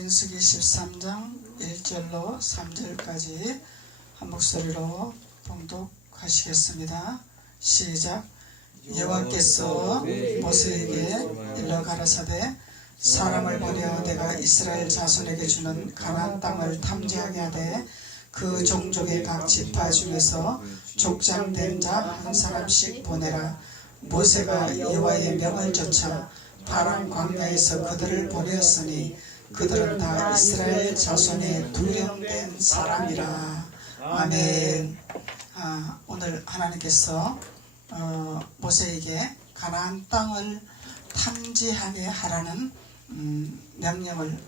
민수기 13장 1절로 3절까지 한 목소리로 봉독하시겠습니다. 시작. 여호와께서 모세에게 일러 가라사대 사람을 보내어 내가 이스라엘 자손에게 주는 가나안 땅을 탐지하게 하되 그 종족의 각 지파 중에서 족장된 자 한 사람씩 보내라. 모세가 여호와의 명을 좇아 파란 광야에서 그들을 보내었으니 그들은 다 이스라엘 자손의 두령된 사람이라. 아멘. 오늘 하나님께서 모세에게 가나안 땅을 탐지하게 하라는 명령을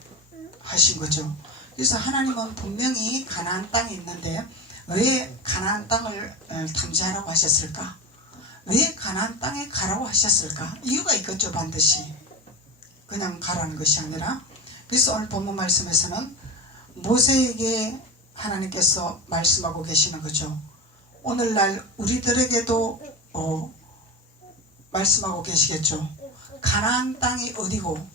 하신 거죠. 그래서 하나님은 분명히 가나안 땅이 있는데 왜 가나안 땅을 탐지하라고 하셨을까? 왜 가나안 땅에 가라고 하셨을까? 이유가 있겠죠. 반드시 그냥 가라는 것이 아니라. 그래서 오늘 본문 말씀에서는 모세에게 하나님께서 말씀하고 계시는 거죠. 오늘날 우리들에게도 말씀하고 계시겠죠. 가나안 땅이 어디고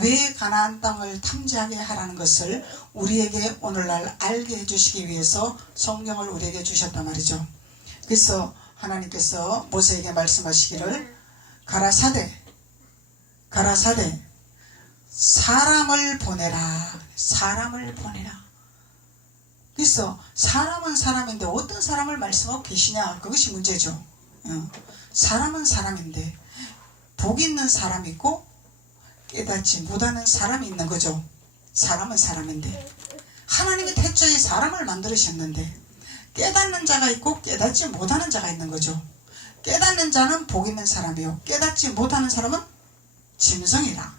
왜 가나안 땅을 탐지하게 하라는 것을 우리에게 오늘날 알게 해주시기 위해서 성경을 우리에게 주셨단 말이죠. 그래서 하나님께서 모세에게 말씀하시기를 가라사대 사람을 보내라. 사람을 보내라. 그래서 사람은 사람인데 어떤 사람을 말씀하고 계시냐, 그것이 문제죠. 사람은 사람인데 복 있는 사람이 있고 깨닫지 못하는 사람이 있는 거죠. 사람은 사람인데 하나님이 태초에 사람을 만들으셨는데 깨닫는 자가 있고 깨닫지 못하는 자가 있는 거죠. 깨닫는 자는 복 있는 사람이요, 깨닫지 못하는 사람은 짐승이라.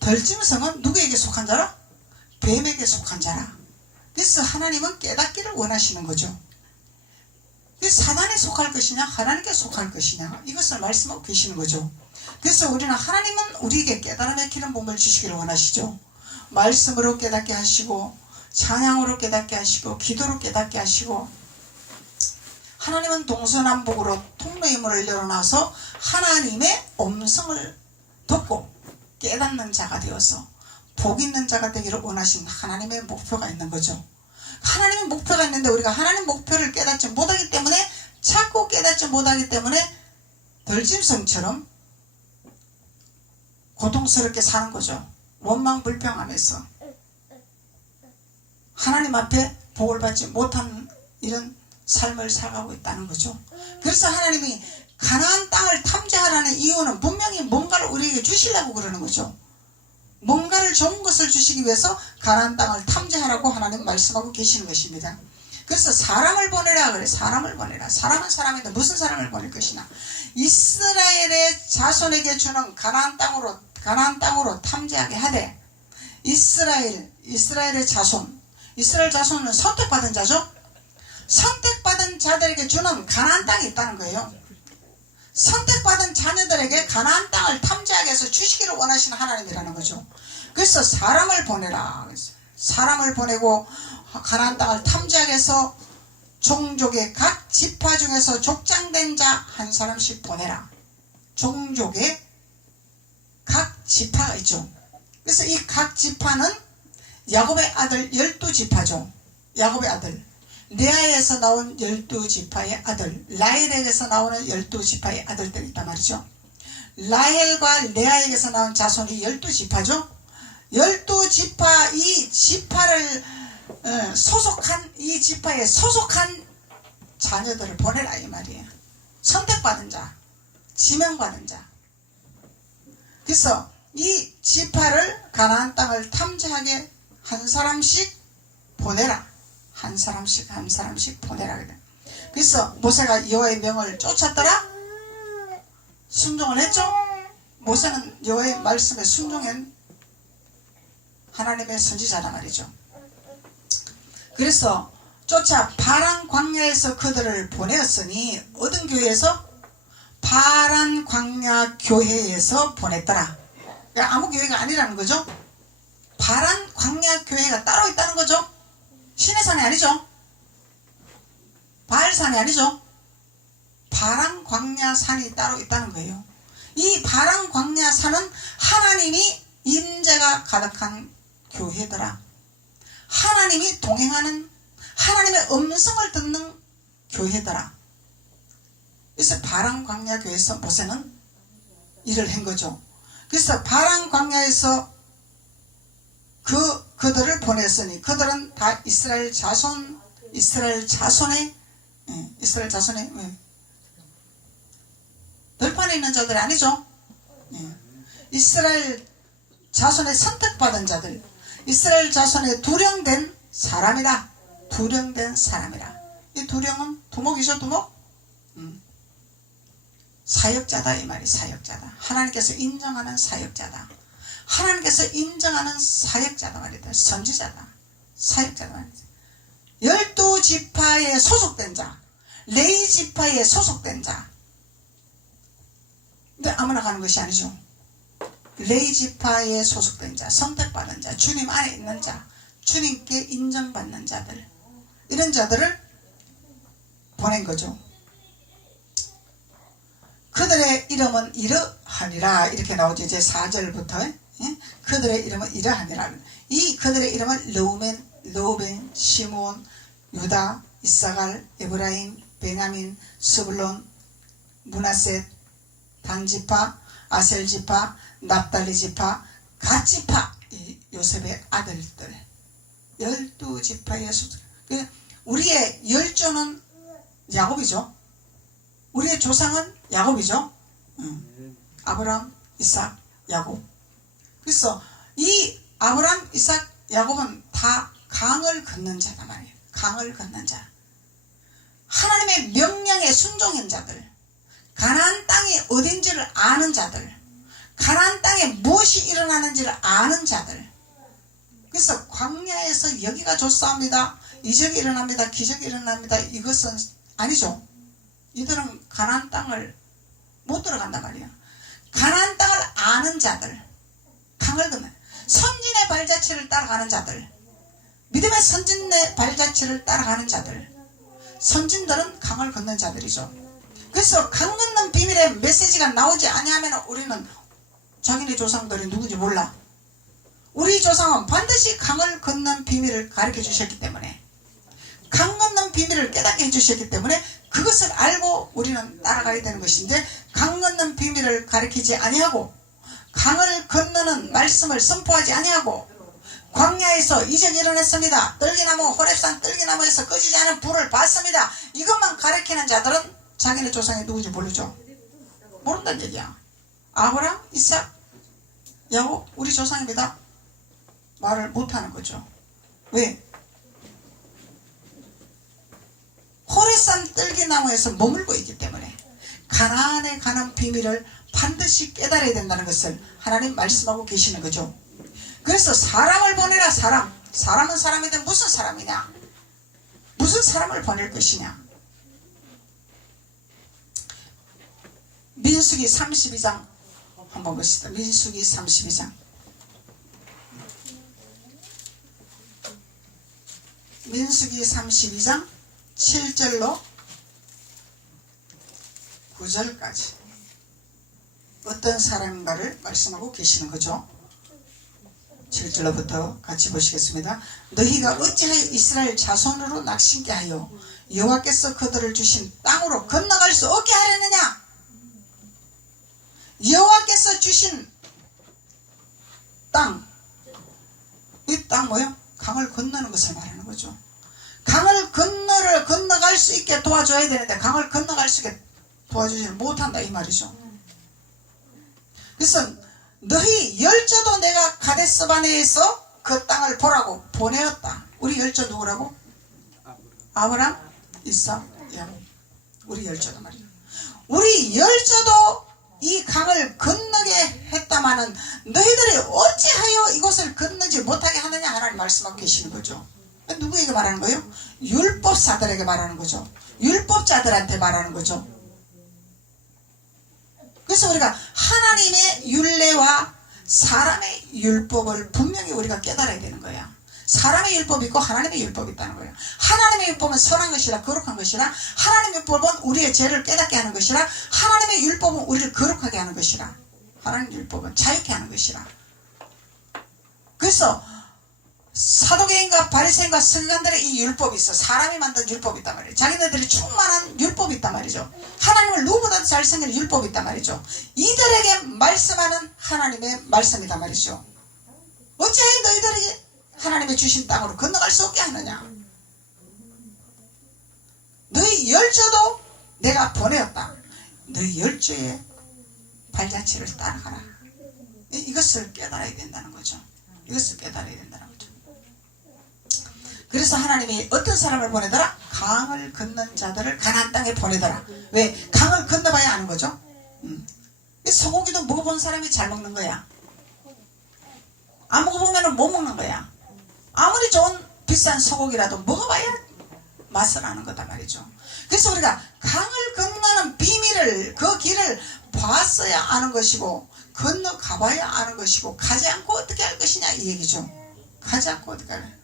덜짐승은 누구에게 속한 자라? 뱀에게 속한 자라. 그래서 하나님은 깨닫기를 원하시는 거죠. 사단에 속할 것이냐 하나님께 속할 것이냐, 이것을 말씀하고 계시는 거죠. 그래서 하나님은 우리에게 깨달음의 기름 부음을 주시기를 원하시죠. 말씀으로 깨닫게 하시고 찬양으로 깨닫게 하시고 기도로 깨닫게 하시고, 하나님은 동서남북으로 통로의 문을 열어놔서 하나님의 음성을 듣고 깨닫는 자가 되어서 복 있는 자가 되기를 원하신 하나님의 목표가 있는 거죠. 하나님의 목표가 있는데 우리가 하나님 목표를 깨닫지 못하기 때문에, 자꾸 깨닫지 못하기 때문에 덜짐승처럼 고통스럽게 사는 거죠. 원망불평하면서 하나님 앞에 복을 받지 못한 이런 삶을 살아가고 있다는 거죠. 그래서 하나님이 가나안 땅을 탐지하라는 이유는 분명히 뭔가를 우리에게 주시려고 그러는 거죠. 뭔가를 좋은 것을 주시기 위해서 가나안 땅을 탐지하라고 하나님 말씀하고 계시는 것입니다. 그래서 사람을 보내라 그래. 사람을 보내라. 사람은 사람인데 무슨 사람을 보낼 것이냐, 이스라엘의 자손에게 주는 가나안 땅으로 탐지하게 하되, 이스라엘의 자손, 이스라엘 자손은 선택받은 자죠. 선택받은 자들에게 주는 가나안 땅이 있다는 거예요. 선택받은 자녀들에게 가나안 땅을 탐지하게 해서 주시기를 원하시는 하나님이라는 거죠. 그래서 사람을 보내라. 사람을 보내고 가나안 땅을 탐지하게 해서 종족의 각 지파 중에서 족장된 자 한 사람씩 보내라. 종족의 각 지파가 있죠. 그래서 이 각 지파는 야곱의 아들 12지파죠. 야곱의 아들 레아에서 나온 12지파의 아들, 라헬에게서 나오는 12지파의 아들들이 있단 말이죠. 라헬과 레아에게서 나온 자손이 12지파죠. 12지파 이 지파를 소속한, 이 지파에 소속한 자녀들을 보내라 이 말이에요. 선택받은 자, 지명받은 자. 그래서 이 지파를 가나안 땅을 탐지하게 한 사람씩 보내라. 한 사람씩 보내라 그래. 그래서 모세가 여호와의 명을 쫓았더라. 순종을 했죠. 모세는 여호와의 말씀에 순종한 하나님의 선지자란 말이죠. 그래서 쫓아 파란 광야에서 그들을 보내었으니, 어떤 교회에서? 파란 광야 교회에서 보냈더라. 그러니까 아무 교회가 아니라는 거죠. 파란 광야 교회가 따로 있다는 거죠. 시내산이 아니죠. 바알산이 아니죠. 파란 광야산이 따로 있다는 거예요. 이 파란 광야산은 하나님이 임재가 가득한 교회더라. 하나님이 동행하는, 하나님의 음성을 듣는 교회더라. 그래서 바람 광야 교회에서 모세는 일을 한 거죠. 그래서 바람 광야에서 그들을 보냈으니 그들은 다 이스라엘 자손의 들판에 있는 자들이 아니죠. 이스라엘 자손의 선택받은 자들, 이스라엘 자손의 두령된 사람이라. 두령된 사람이라. 이 두령은 두목이죠. 두목. 사역자다 이 말이. 사역자다. 하나님께서 인정하는 사역자다. 하나님께서 인정하는 사역자다 말이다. 선지자다. 사역자다 말이다. 12지파에 소속된 자, 레위 지파에 소속된 자. 근데 아무나 가는 것이 아니죠. 레위 지파에 소속된 자, 선택받은 자, 주님 안에 있는 자, 주님께 인정받는 자들, 이런 자들을 보낸 거죠. 그들의 이름은 이러하니라. 이렇게 나오죠. 이제 4절부터. 그들의 이름은 이러하니라. 이 그들의 이름은 르우벤, 시므온, 유다, 이사갈, 에브라임, 베냐민, 스불론, 므낫셋, 단지파, 아셀지파, 납달리지파, 갓지파. 이 요셉의 아들들 12지파의 소속. 우리의 열조는 야곱이죠. 우리의 조상은 야곱이죠. 아브람, 이삭, 야곱. 그래서 이 아브람, 이삭, 야곱은 다 강을 건넌 자다 말이에요. 강을 건넌 자. 하나님의 명령에 순종한 자들, 가나안 땅이 어딘지를 아는 자들, 가나안 땅에 무엇이 일어나는지를 아는 자들. 그래서 광야에서 여기가 좋사옵니다, 이적이 일어납니다, 기적이 일어납니다, 이것은 아니죠. 이들은 가나안 땅을 못 들어간단 말이에요. 가나안 땅을 아는 자들, 강을 건너 선진의 발자취를 따라가는 자들, 믿음의 선진의 발자취를 따라가는 자들, 선진들은 강을 건넌 자들이죠. 그래서 강 건넌 비밀의 메시지가 나오지 아니하면 우리는 자기네 조상들이 누구인지 몰라. 우리 조상은 반드시 강을 건넌 비밀을 가르쳐 주셨기 때문에, 강 건넌 비밀을 깨닫게 해주셨기 때문에 그것을 알고 우리는 따라가야 되는 것인데, 강 건넌 비밀을 가르치지 아니하고 강을 건너는 말씀을 선포하지 아니하고 광야에서 이적이 일어났습니다, 뜰기나무 호렙산 뜰기나무에서 꺼지지 않은 불을 봤습니다, 이것만 가르치는 자들은 자기네 조상이 누구인지 모르죠. 모른다는 얘기야. 아브람, 이삭, 야곱 우리 조상입니다 말을 못하는 거죠. 왜? 호렙산 뜰기나무에서 머물고 있기 때문에 가나안에 가는 비밀을 반드시 깨달아야 된다는 것을 하나님 말씀하고 계시는 거죠. 그래서 사람을 보내라. 사람은 사람인데 무슨 사람이냐, 무슨 사람을 보낼 것이냐. 민수기 32장 한번 봅시다. 민수기 32장. 민수기 32장 7절로 9절까지 어떤 사람인가를 말씀하고 계시는 거죠. 7절로부터 같이 보시겠습니다. 너희가 어찌하여 이스라엘 자손으로 낙심케 하여 여호와께서 그들을 주신 땅으로 건너갈 수 없게 하려느냐. 여호와께서 주신 땅, 이 땅 뭐요? 강을 건너는 것을 말하는 거죠. 강을 건너갈 수 있게 도와줘야 되는데 강을 건너갈 수 있게 도와주지 못한다 이 말이죠. 그래서 너희 열조도 내가 가데스바네에서 그 땅을 보라고 보내었다. 우리 열조 누구라고? 아브람, 이삭, 야곱. 우리 열조도 말이야. 우리 열조도 이 강을 건너게 했다마는 너희들이 어찌하여 이곳을 건너지 못하게 하느냐 하나님 말씀하고 계시는 거죠. 누구에게 말하는 거예요? 율법사들에게 말하는 거죠. 율법자들한테 말하는 거죠. 그래서 우리가 하나님의 율례와 사람의 율법을 분명히 우리가 깨달아야 되는 거야. 사람의 율법이 있고 하나님의 율법이 있다는 거예요. 하나님의 율법은 선한 것이라 거룩한 것이라, 하나님의 율법은 우리의 죄를 깨닫게 하는 것이라, 하나님의 율법은 우리를 거룩하게 하는 것이라, 하나님의 율법은 자유케 하는 것이라. 그래서 사도계인과 바리새인과 서기관들의 이 율법이 있어. 사람이 만든 율법이 있단 말이에요. 자기네들이 충만한 율법이 있단 말이죠. 하나님을 누구보다 잘생긴 율법이 있단 말이죠. 이들에게 말씀하는 하나님의 말씀이단 말이죠. 어찌하여 너희들이 하나님의 주신 땅으로 건너갈 수 없게 하느냐. 너희 열조도 내가 보내었다. 너희 열조의 발자취를 따라가라. 이것을 깨달아야 된다는 거죠. 이것을 깨달아야 된다는 거죠. 그래서 하나님이 어떤 사람을 보내더라? 강을 건넌 자들을 가나안 땅에 보내더라. 왜? 강을 건너봐야 아는 거죠. 소고기도 먹어본 사람이 잘 먹는 거야. 안 먹어보면 못 먹는 거야. 아무리 좋은 비싼 소고기라도 먹어봐야 맛을 아는 거다 말이죠. 그래서 우리가 강을 건너는 비밀을, 그 길을 봤어야 아는 것이고, 건너가봐야 아는 것이고, 가지 않고 어떻게 할 것이냐 이 얘기죠. 가지 않고 어떻게 할래?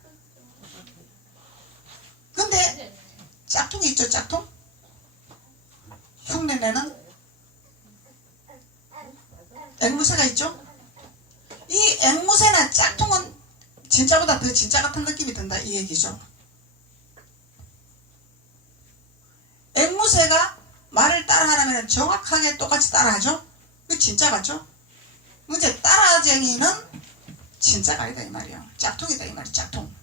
근데 짝퉁이 있죠. 짝퉁. 흉내내는 앵무새가 있죠. 이 앵무새나 짝퉁은 진짜보다 더 진짜 같은 느낌이 든다 이 얘기죠. 앵무새가 말을 따라하려면 정확하게 똑같이 따라하죠. 그 진짜 같죠. 이제 따라쟁이는 진짜가 아니다 이 말이에요. 짝퉁이다 이 말이에요. 짝퉁.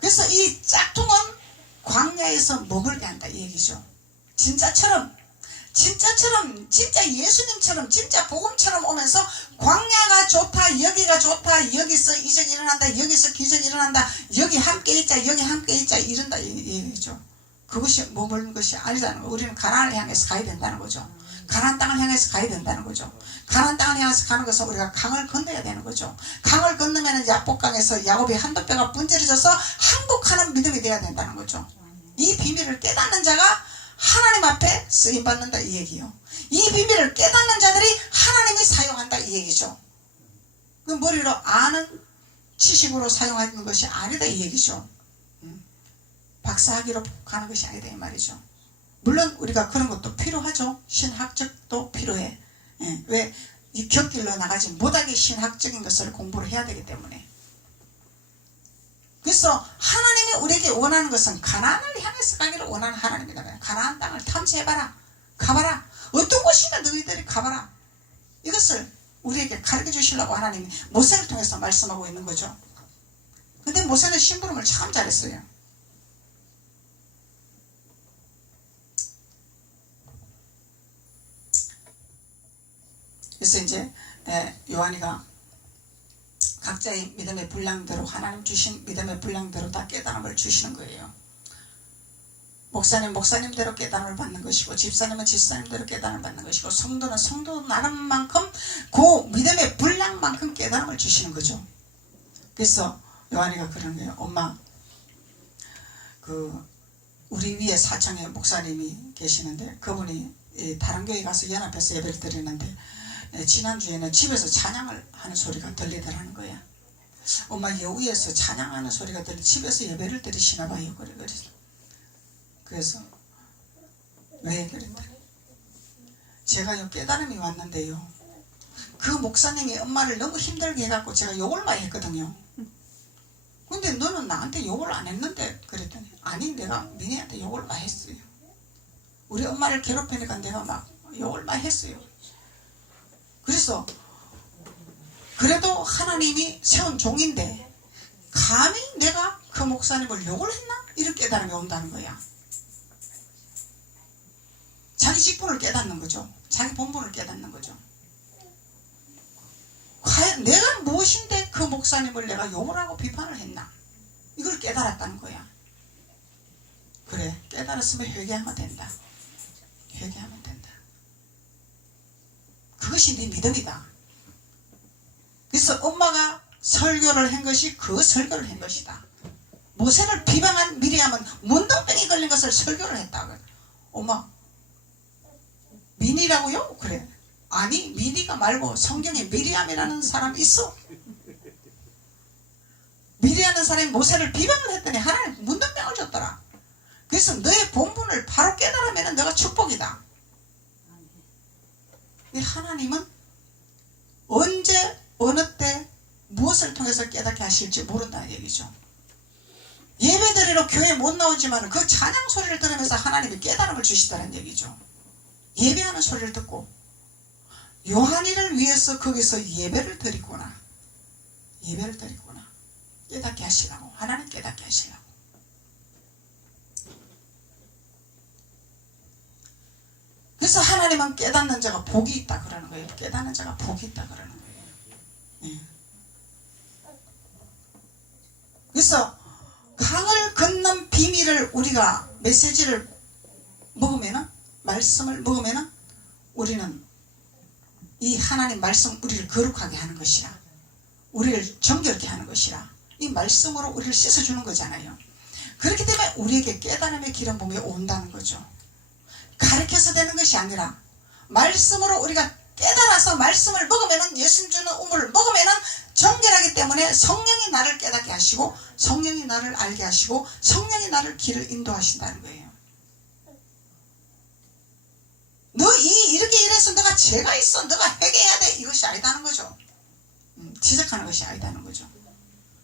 그래서 이 짝퉁은 광야에서 머물게 한다 이 얘기죠. 진짜처럼 진짜 예수님처럼 진짜 복음처럼 오면서 광야가 좋다, 여기가 좋다, 여기서 이적 일어난다, 여기서 기적 일어난다, 여기 함께 있자, 여기 함께 있자 이런다 이 얘기죠. 그것이 머무는 것이 아니라는 거. 우리는 가나안을 향해서 가야 된다는 거죠. 가나안 땅을 향해서 가야 된다는 거죠. 가나안 땅을 향해서 가는 것은 우리가 강을 건너야 되는 거죠. 강을 건너면 야복강에서 야곱이 한두 뼈가 분절해져서 항복하는 믿음이 되어야 된다는 거죠. 이 비밀을 깨닫는 자가 하나님 앞에 쓰임받는다 이 얘기요. 이 비밀을 깨닫는 자들이 하나님이 사용한다 이 얘기죠. 그 머리로 아는 지식으로 사용하는 것이 아니다 이 얘기죠. 박사학위로 가는 것이 아니다 이 말이죠. 물론 우리가 그런 것도 필요하죠. 신학적도 필요해. 왜? 이 곁길로 나가지 못하게 신학적인 것을 공부를 해야 되기 때문에. 그래서 하나님이 우리에게 원하는 것은 가나안을 향해서 가기를 원하는 하나님이다. 가나안 땅을 탐지해봐라. 가봐라. 어떤 곳이나 너희들이 가봐라. 이것을 우리에게 가르쳐 주시려고 하나님이 모세를 통해서 말씀하고 있는 거죠. 근데 모세는 심부름을 참 잘했어요. 그래서 이제 요한이가 각자의 믿음의 분량대로 하나님 주신 믿음의 분량대로 다 깨달음을 주시는 거예요. 목사님 목사님대로 깨달음을 받는 것이고, 집사님은 집사님대로 깨달음을 받는 것이고, 성도는 성도 나름만큼 그 믿음의 분량만큼 깨달음을 주시는 거죠. 그래서 요한이가 그런 거예요. 엄마, 우리 위에 사청에 목사님이 계시는데 그분이 다른 교회 가서 연합해서 예배를 드리는데 지난주에는 집에서 찬양을 하는 소리가 들리더라는 거야. 엄마, 여기에서 찬양하는 소리가 들리, 집에서 예배를 드리시나 봐요. 그래서 왜 그랬더니 제가 깨달음이 왔는데요, 그 목사님이 엄마를 너무 힘들게 해갖고 제가 욕을 많이 했거든요. 근데 너는 나한테 욕을 안 했는데 그랬더니, 아니 내가 민희한테 욕을 많이 했어요. 우리 엄마를 괴롭히니까 내가 막 욕을 많이 했어요. 그래서 그래도 하나님이 세운 종인데 감히 내가 그 목사님을 욕을 했나? 이렇게 깨달음이 온다는 거야. 자기 직분을 깨닫는 거죠. 자기 본분을 깨닫는 거죠. 과연 내가 무엇인데 그 목사님을 내가 욕을 하고 비판을 했나? 이걸 깨달았다는 거야. 그래, 깨달았으면 회개하면 된다. 회개하면 된다. 그것이 네 믿음이다. 그래서 엄마가 설교를 한 것이 그 설교를 한 것이다. 모세를 비방한 미리암은 문둥병이 걸린 것을 설교를 했다. 엄마, 미니라고요? 그래. 아니, 미니가 말고 성경에 미리암이라는 사람이 있어. 미리라는 사람이 모세를 비방을 했더니 하나님 문둥병을 줬더라. 그래서 너의 본분을 바로 깨달으면 너가 축복이다. 하나님은 하실지 모른다는 얘기죠. 예배드리러 교회 못 나오지만 그 찬양 소리를 들으면서 하나님이 깨달음을 주시다는 얘기죠. 예배하는 소리를 듣고 요한이를 위해서 거기서 예배를 드리구나. 예배를 드리구나. 깨닫게 하시라고. 하나님 깨닫게 하시라고. 그래서 하나님은 깨닫는 자가 복이 있다 그러는 거예요. 깨닫는 자가 복이 있다 그러는 거예요. 예. 그래서 강을 건넌 비밀을 우리가 메시지를 먹으면은, 말씀을 먹으면은 우리는 이 하나님 말씀 우리를 거룩하게 하는 것이라, 우리를 정결케 하는 것이라, 이 말씀으로 우리를 씻어주는 거잖아요. 그렇기 때문에 우리에게 깨달음의 기름 부음이 온다는 거죠. 가르쳐서 되는 것이 아니라 말씀으로 우리가 깨달아서 말씀을 먹으면은, 예수님 주는 우물을 먹으면은 정결하기 때문에 성령이 나를 깨닫게 하시고 성령이 나를 알게 하시고 성령이 나를 길을 인도하신다는 거예요. 너 이렇게 이래서 너가 죄가 있어, 너가 회개해야 돼, 이것이 아니다는 거죠. 지적하는 것이 아니다는 거죠.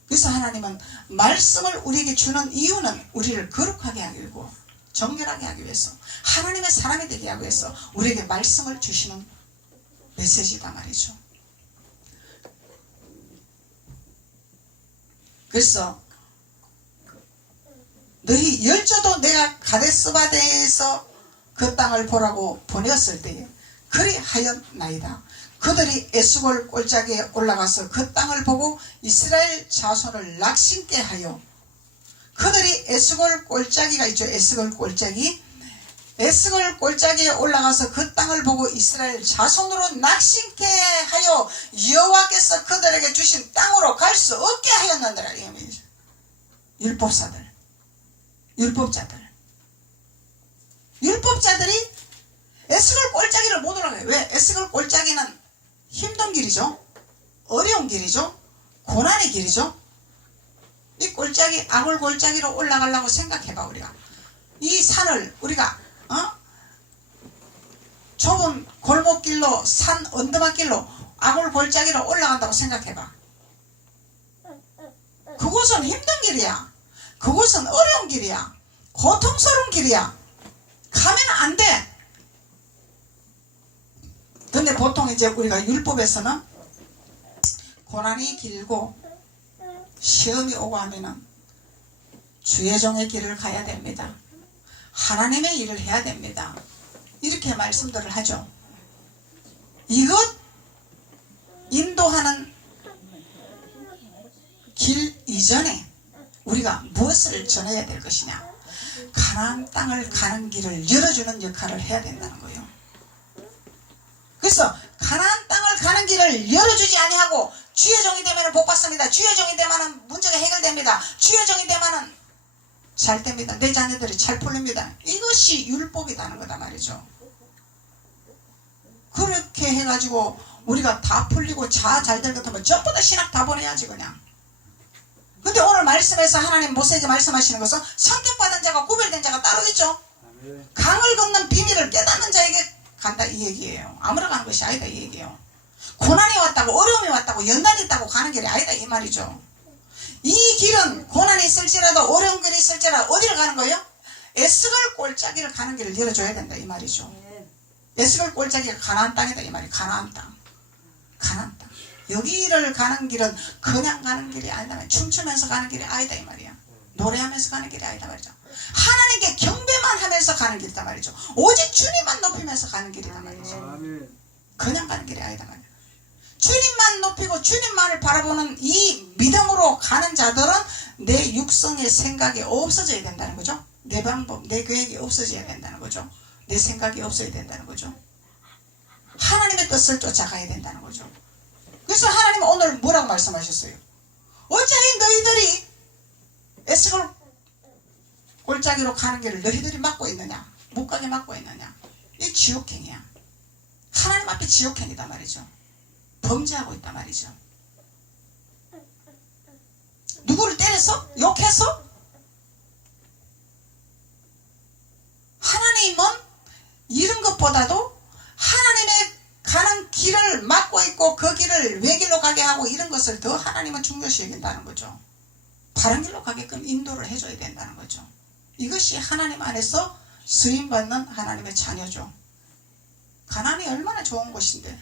그래서 하나님은 말씀을 우리에게 주는 이유는 우리를 거룩하게 하기 위하고 정결하게 하기 위해서, 하나님의 사람이 되게 하기 위해서 우리에게 말씀을 주시는 메시지다 말이죠. 그래서 너희 열조도 내가 가데스바네에서 그 땅을 보라고 보냈을 때에 그리 하였나이다. 그들이 에스골 골짜기에 올라가서 그 땅을 보고 이스라엘 자손을 낙심케 하여, 그들이 에스골 골짜기가 있죠. 에스골 골짜기. 에스골 골짜기에 올라가서 그 땅을 보고 이스라엘 자손으로 낙심케 하여 여호와께서 그들에게 주신 땅으로 갈 수 없게 하였느니라. 율법사들, 율법자들이 에스골 골짜기를 못 올라가요. 왜? 에스골 골짜기는 힘든 길이죠. 어려운 길이죠. 고난의 길이죠. 이 골짜기, 아골 골짜기로 올라가려고 생각해봐. 우리가 이 산을 우리가 좁은 골목길로, 산 언더만길로 아골 골짜기로 올라간다고 생각해봐. 그곳은 힘든 길이야. 그곳은 어려운 길이야. 고통스러운 길이야. 가면 안 돼. 근데 보통 이제 우리가 율법에서는 고난이 길고 시험이 오고 하면은 주의 종의 길을 가야 됩니다. 하나님의 일을 해야 됩니다. 이렇게 말씀들을 하죠. 이것 인도하는 길 이전에 우리가 무엇을 전해야 될 것이냐? 가나안 땅을 가는 길을 열어주는 역할을 해야 된다는 거예요. 그래서 가나안 땅을 가는 길을 열어주지 아니하고 주의 종이 되면 복 받습니다. 주의 종이 되면 문제가 해결됩니다. 주의 종이 되면 잘 됩니다. 내 자녀들이 잘 풀립니다. 이것이 율법이라는 거다 말이죠. 그렇게 해가지고 우리가 다 풀리고 잘 될 것 같으면 전부 다 신학 다 보내야지 그냥. 근데 오늘 말씀에서 하나님 모세에게 말씀하시는 것은 선택받은 자가, 구별된 자가 따로 있죠. 강을 건넌 비밀을 깨닫는 자에게 간다 이 얘기예요. 아무나 가는 것이 아니다 이 얘기예요. 고난이 왔다고, 어려움이 왔다고, 연단이 있다고 가는 길이 아니다 이 말이죠. 이 길은 고난이 있을지라도, 어려운 길이 있을지라도 어디를 가는 거예요? 에스골 골짜기를 가는 길을 열어줘야 된다 이 말이죠. 에스골 골짜기가 가나안 땅이다 이 말이에요. 가나안 땅. 가나안 땅. 여기를 가는 길은 그냥 가는 길이 아니다. 춤추면서 가는 길이 아니다 이 말이야. 노래하면서 가는 길이 아니다 말이죠. 하나님께 경배만 하면서 가는 길이다 말이죠. 오직 주님만 높이면서 가는 길이다 말이죠. 그냥 가는 길이 아니다 말이야. 주님만 높이고 주님만을 바라보는 이 믿음으로 가는 자들은 내 육성의 생각이 없어져야 된다는 거죠. 내 방법, 내 계획이 없어져야 된다는 거죠. 내 생각이 없어야 된다는 거죠. 하나님의 뜻을 쫓아가야 된다는 거죠. 그래서 하나님은 오늘 뭐라고 말씀하셨어요? 어찌하여 너희들이 에스골 골짜기로 가는 길을 너희들이 막고 있느냐? 못 가게 막고 있느냐? 이 지옥행이야. 하나님 앞에 지옥행이다 말이죠. 범죄하고 있단 말이죠. 누구를 때려서? 욕해서? 하나님은 이런 것보다도 하나님의 가는 길을 막 막고 있고 그 길을 외길로 가게 하고 이런 것을 더 하나님은 중요시 여긴다는 거죠. 바른 길로 가게끔 인도를 해줘야 된다는 거죠. 이것이 하나님 안에서 쓰임받는 하나님의 자녀죠. 가나안이 얼마나 좋은 곳인데,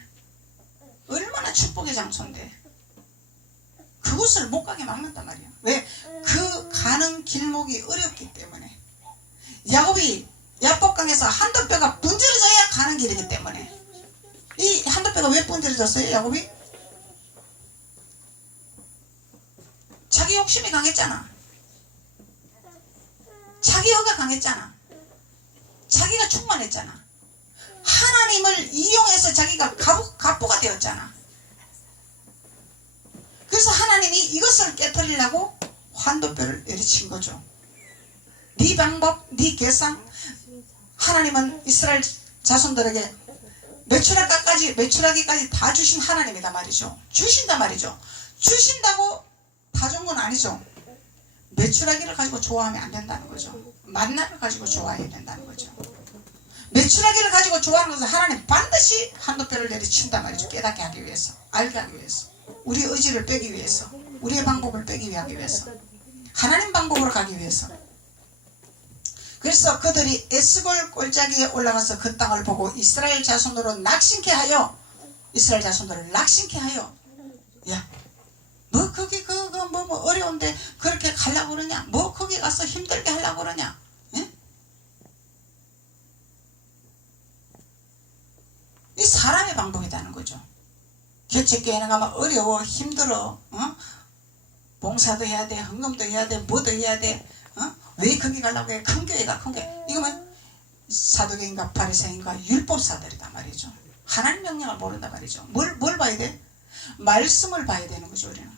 얼마나 축복의 장소인데 그곳을 못 가게 막는단 말이야. 왜? 그 가는 길목이 어렵기 때문에. 야곱이 야복강에서 한두 뼈가 분질러져야 가는 길이기 때문에. 이 한두 뼈가 왜 분질러졌어요? 야곱이? 자기 욕심이 강했잖아. 자기 의가 강했잖아. 자기가 충만했잖아. 하나님을 이용해서 자기가 갑부가 되었잖아. 그래서 하나님이 이것을 깨뜨리려고 환도뼈를 내리친 거죠. 네 방법, 네 계산. 하나님은 이스라엘 자손들에게 매출하기까지 다 주신 하나님이다 말이죠. 주신다 말이죠. 주신다고 다 준 건 아니죠. 매출하기를 가지고 좋아하면 안 된다는 거죠. 만나를 가지고 좋아해야 된다는 거죠. 매출하기를 가지고 좋아하는 것은 하나님 반드시 한도뼈를 내리친단 말이죠. 깨닫게 하기 위해서, 알게 하기 위해서, 우리 의지를 빼기 위해서, 우리의 방법을 빼기 위해서, 하나님 방법으로 가기 위해서. 그래서 그들이 에스골 골짜기에 올라가서 그 땅을 보고 이스라엘 자손으로 낙심케 하여, 이스라엘 자손들을 낙심케 하여, 야, 뭐 거기 뭐 어려운데 그렇게 가려고 그러냐? 뭐 거기 가서 힘들게 하려고 그러냐? 예? 이 사람의 방법이라는 거죠. 개척교회에 가면 어려워, 힘들어, 봉사도 해야 돼, 헌금도 해야 돼, 뭐도 해야 돼. 왜 거기 가려고 해? 큰 교회가 큰 교회. 이거면 사도계인가 바리새인가 율법사들이다 말이죠. 하나님 명령을 모른다 말이죠. 뭘 봐야 돼? 말씀을 봐야 되는 거죠. 우리는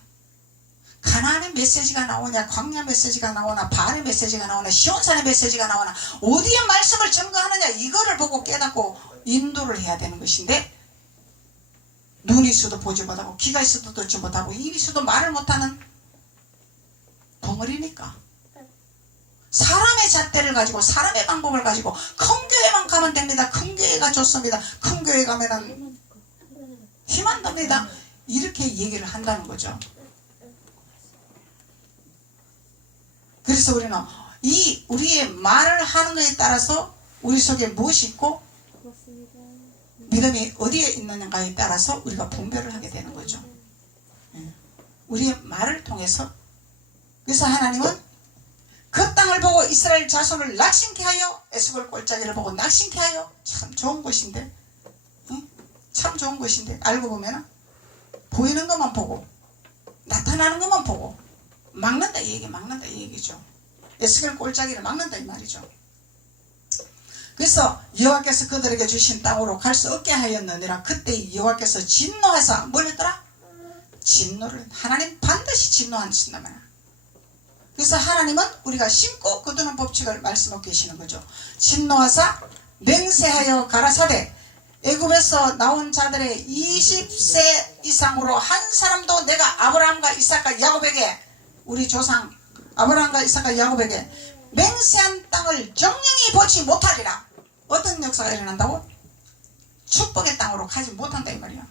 가나안의 메시지가 나오냐, 광야 메시지가 나오나, 바알의 메시지가 나오나, 시온산의 메시지가 나오나, 어디에 말씀을 증거하느냐, 이거를 보고 깨닫고 인도를 해야 되는 것인데, 눈이 있어도 보지 못하고, 귀가 있어도 듣지 못하고, 입이 있어도 말을 못하는 벙어리니까. 사람의 잣대를 가지고, 사람의 방법을 가지고, 큰 교회만 가면 됩니다. 큰 교회가 좋습니다. 큰 교회 가면은 힘 안 납니다. 이렇게 얘기를 한다는 거죠. 그래서 우리는 우리의 말을 하는 것에 따라서 우리 속에 무엇이 있고 믿음이 어디에 있느냐에 따라서 우리가 분별을 하게 되는 거죠. 우리의 말을 통해서. 그래서 하나님은 그 땅을 보고 이스라엘 자손을 낙심케 하여, 에스골 골짜기를 보고 낙심케 하여. 참 좋은 곳인데, 참 좋은 곳인데, 알고 보면 보이는 것만 보고 나타나는 것만 보고 막는다 이 얘기, 막는다 이 얘기죠. 에스겔 골짜기를 막는다 이 말이죠. 그래서 여호와께서 그들에게 주신 땅으로 갈 수 없게 하였느니라. 그때 여호와께서 진노하사, 뭘 했더라? 진노를. 하나님 반드시 진노하신단 말이야. 그래서 하나님은 우리가 심고 거두는 법칙을 말씀하고 계시는 거죠. 진노하사 맹세하여 가라사대, 애굽에서 나온 자들의 20세 이상으로 한 사람도 내가 아브라함과 이삭과 야곱에게, 우리 조상 아브라함과 이삭과 야곱에게 맹세한 땅을 정령이 보지 못하리라. 어떤 역사가 일어난다고? 축복의 땅으로 가지 못한다 이 말이야.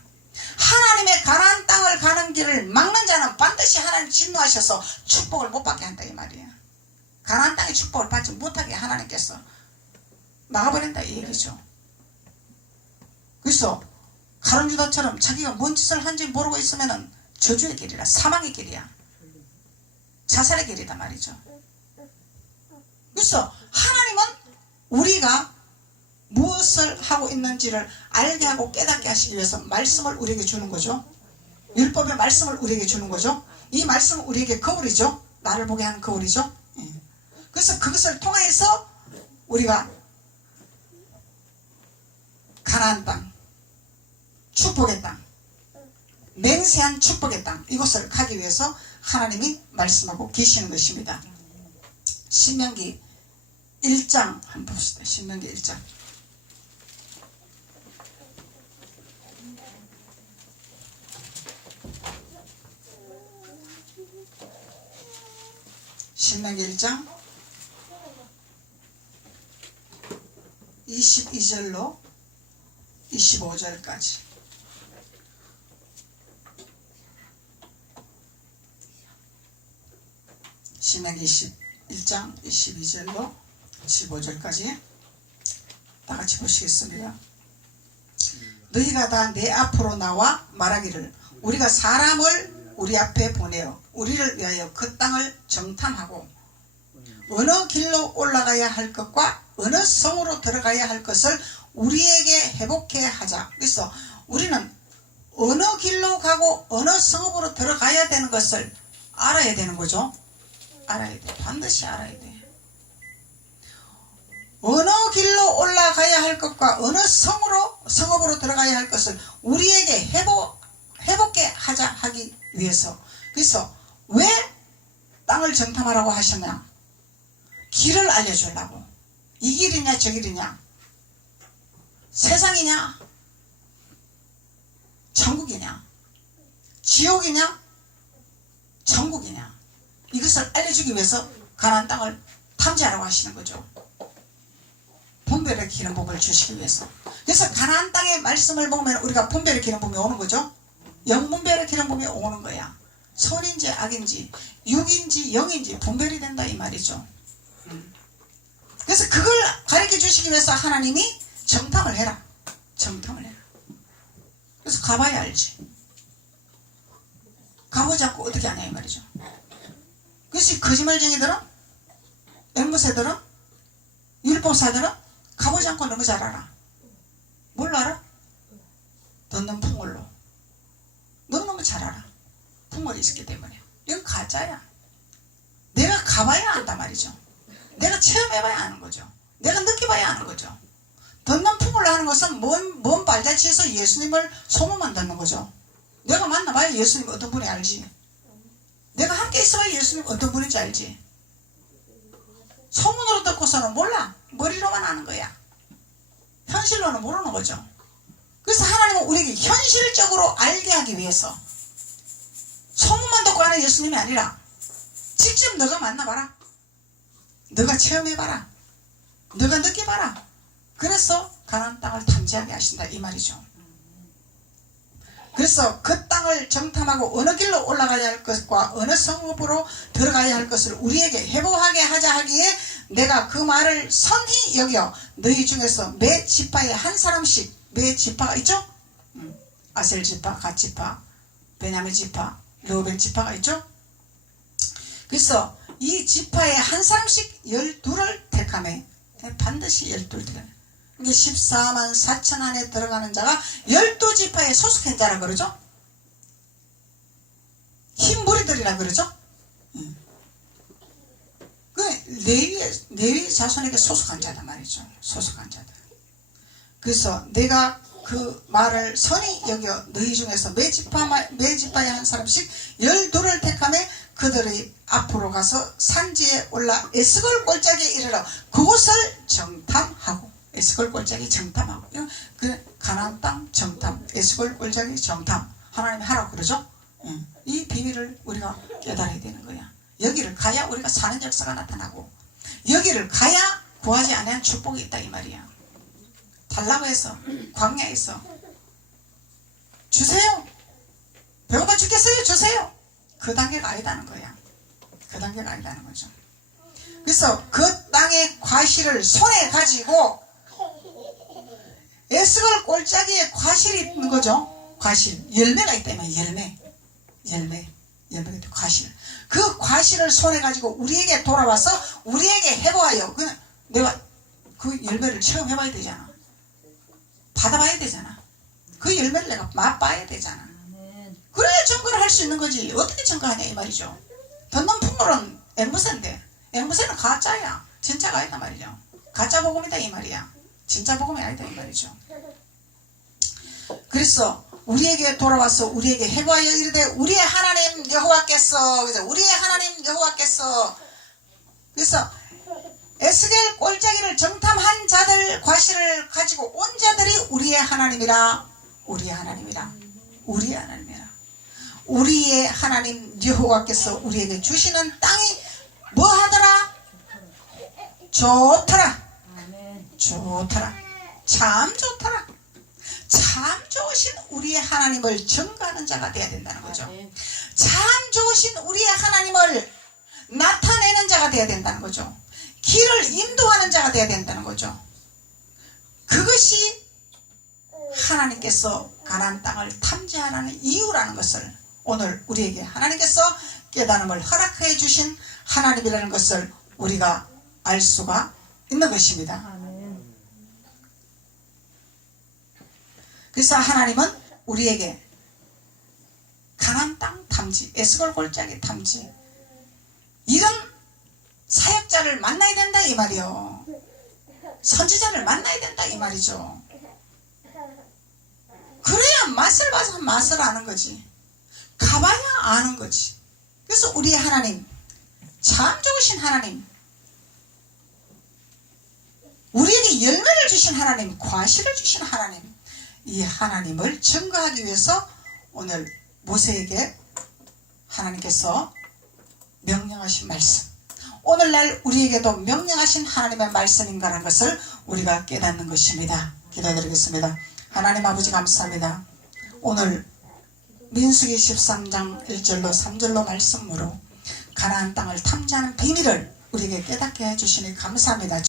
하나님의 가나안 땅을 가는 길을 막는 자는 반드시 하나님 진노하셔서 축복을 못 받게 한다 이 말이야. 가나안 땅의 축복을 받지 못하게 하나님께서 막아버린다 이 얘기죠. 그래서 가룟유다처럼 자기가 뭔 짓을 한지 모르고 있으면은 저주의 길이라, 사망의 길이야, 자살의 길이다 말이죠. 그래서 하나님은 우리가 무엇을 하고 있는지를 알게 하고 깨닫게 하시기 위해서 말씀을 우리에게 주는 거죠. 율법의 말씀을 우리에게 주는 거죠. 이 말씀은 우리에게 거울이죠. 나를 보게 하는 거울이죠. 그래서 그것을 통해서 우리가 가나안 땅, 축복의 땅, 맹세한 축복의 땅, 이곳을 가기 위해서 하나님이 말씀하고 계시는 것입니다. 신명기 1장 한번 봅시다. 신명기 1장. 신명기 1장 22절로 25절까지. 신명기 11장 12절로 15절까지 다 같이 보시겠습니다. 너희가 다 내 앞으로 나와 말하기를 우리가 사람을 우리 앞에 보내어 우리를 위하여 그 땅을 정탐하고 어느 길로 올라가야 할 것과 어느 성으로 들어가야 할 것을 우리에게 회복해 하자. 그래서 우리는 어느 길로 가고 어느 성읍으로 들어가야 되는 것을 알아야 되는 거죠. 알아야 돼. 반드시 알아야 돼. 어느 길로 올라가야 할 것과 어느 성읍으로 들어가야 할 것을 우리에게 회복해 하자 하기 위해서. 그래서 왜 땅을 정탐하라고 하셨냐? 길을 알려주려고. 이 길이냐 저 길이냐, 세상이냐 천국이냐, 지옥이냐 천국이냐, 이것을 알려주기 위해서 가나안 땅을 탐지하라고 하시는 거죠. 분별의 기름 부음을 주시기 위해서. 그래서 가나안 땅의 말씀을 보면 우리가 분별의 기름 부음이 오는 거죠. 영분별의 기름 부음이 오는 거야. 선인지 악인지 육인지 영인지 분별이 된다 이 말이죠. 그래서 그걸 가르쳐 주시기 위해서 하나님이 정탐을 해라. 정탐을 해라. 그래서 가봐야 알지. 가보지 않고 어떻게 하냐 이 말이죠. 그래서 거짓말쟁이들은, 앵무새들은, 율법사들은 가보지 않고 너무 잘 알아. 뭘 알아? 듣는 풍월로. 너무너무 잘 알아. 풍월이 있기 때문에. 이건 가짜야. 내가 가봐야 안단 말이죠. 내가 체험해봐야 아는 거죠. 내가 느껴봐야 아는 거죠. 듣는 풍월로 하는 것은 먼 발자취에서 예수님을 소문만 듣는 거죠. 내가 만나봐야 예수님 어떤 분이 알지. 내가 함께 있어봐야 예수님 어떤 분인지 알지. 소문으로 듣고서는 몰라. 머리로만 아는 거야. 현실로는 모르는 거죠. 그래서 하나님은 우리에게 현실적으로 알게 하기 위해서 소문만 듣고 아는 예수님이 아니라 직접 너가 만나봐라. 너가 체험해봐라. 너가 느껴봐라. 그래서 가나안 땅을 탐지하게 하신다 이 말이죠. 그래서 그 땅을 정탐하고 어느 길로 올라가야 할 것과 어느 성읍으로 들어가야 할 것을 우리에게 회복하게 하자 하기에 내가 그 말을 선히 여겨 너희 중에서 매 지파에 한 사람씩, 매 지파가 있죠? 아셀 지파, 갓 지파, 베냐민 지파, 르우벤 지파가 있죠? 그래서 이 지파에 한 사람씩 12를 택하며 반드시 12를 택하며 14만 4천 안에 들어가는 자가 12지파에 소속한 자라 그러죠. 흰 무리들이라 그러죠. 그 레위 자손에게 소속한 자다 말이죠. 소속한 자들. 그래서 내가 그 말을 선히 여겨 너희 중에서 매 지파에 한 사람씩 12를 택하며 그들이 앞으로 가서 산지에 올라 에스골 골짜기에 이르러 그곳을 정탐하고. 에스골 골짜기 정탐하고. 그 가나안 땅 정탐, 에스골 골짜기 정탐 하나님이 하라고 그러죠. 이 비밀을 우리가 깨달아야 되는 거야. 여기를 가야 우리가 사는 역사가 나타나고 여기를 가야 구하지 않은 축복이 있다 이 말이야. 달라고 해서 광야에서 주세요. 배고파 죽겠어요. 주세요. 그 단계가 아니다는 거야. 그 단계가 아니다는 거죠. 그래서 그 땅의 과실을 손에 가지고 에스골 골짜기에 과실이 있는 거죠. 과실. 열매가 있다면 열매가 있다. 과실. 그 과실을 손에 가지고 우리에게 돌아와서 우리에게 해보아요. 내가 그 열매를 체험해봐야 되잖아. 받아봐야 되잖아. 그 열매를 내가 맛봐야 되잖아. 그래야 증거를 할 수 있는 거지. 어떻게 증거하냐 이 말이죠. 듣는 풍물은 앵무새인데 앵무새는 가짜야. 진짜가 아니다 말이죠. 가짜 복음이다 이 말이야. 진짜 복음이 아니다 이 말이죠. 그래서 우리에게 돌아와서 우리에게 해보하여 이르되 우리의 하나님 여호와께서, 그래서 우리의 하나님 여호와께서. 그래서 에스겔 골짜기를 정탐한 자들 과실을 가지고 온 자들이 우리의 하나님이라. 우리의 하나님이라. 우리의 하나님이라. 우리의 하나님 여호와께서 우리에게 주시는 땅이 뭐하더라? 좋더라. 좋더라. 참 좋더라. 참 좋으신 우리의 하나님을 증거하는 자가 되어야 된다는 거죠. 참 좋으신 우리의 하나님을 나타내는 자가 되어야 된다는 거죠. 길을 인도하는 자가 되어야 된다는 거죠. 그것이 하나님께서 가나안 땅을 탐지하라는 이유라는 것을 오늘 우리에게 하나님께서 깨달음을 허락해 주신 하나님이라는 것을 우리가 알 수가 있는 것입니다. 그래서 하나님은 우리에게 가나안 땅 탐지, 에스골 골짜기 탐지, 이런 사역자를 만나야 된다 이 말이요. 선지자를 만나야 된다 이 말이죠. 그래야 맛을 봐서 맛을 아는 거지. 가봐야 아는 거지. 그래서 우리 하나님, 참 좋으신 하나님, 우리에게 열매를 주신 하나님, 과실을 주신 하나님, 이 하나님을 증거하기 위해서 오늘 모세에게 하나님께서 명령하신 말씀, 오늘날 우리에게도 명령하신 하나님의 말씀인가라는 것을 우리가 깨닫는 것입니다. 기도드리겠습니다. 하나님 아버지 감사합니다. 오늘 민수기 13장 1절로 3절로 말씀으로 가나안 땅을 탐지하는 비밀을 우리에게 깨닫게 해주시니 감사합니다.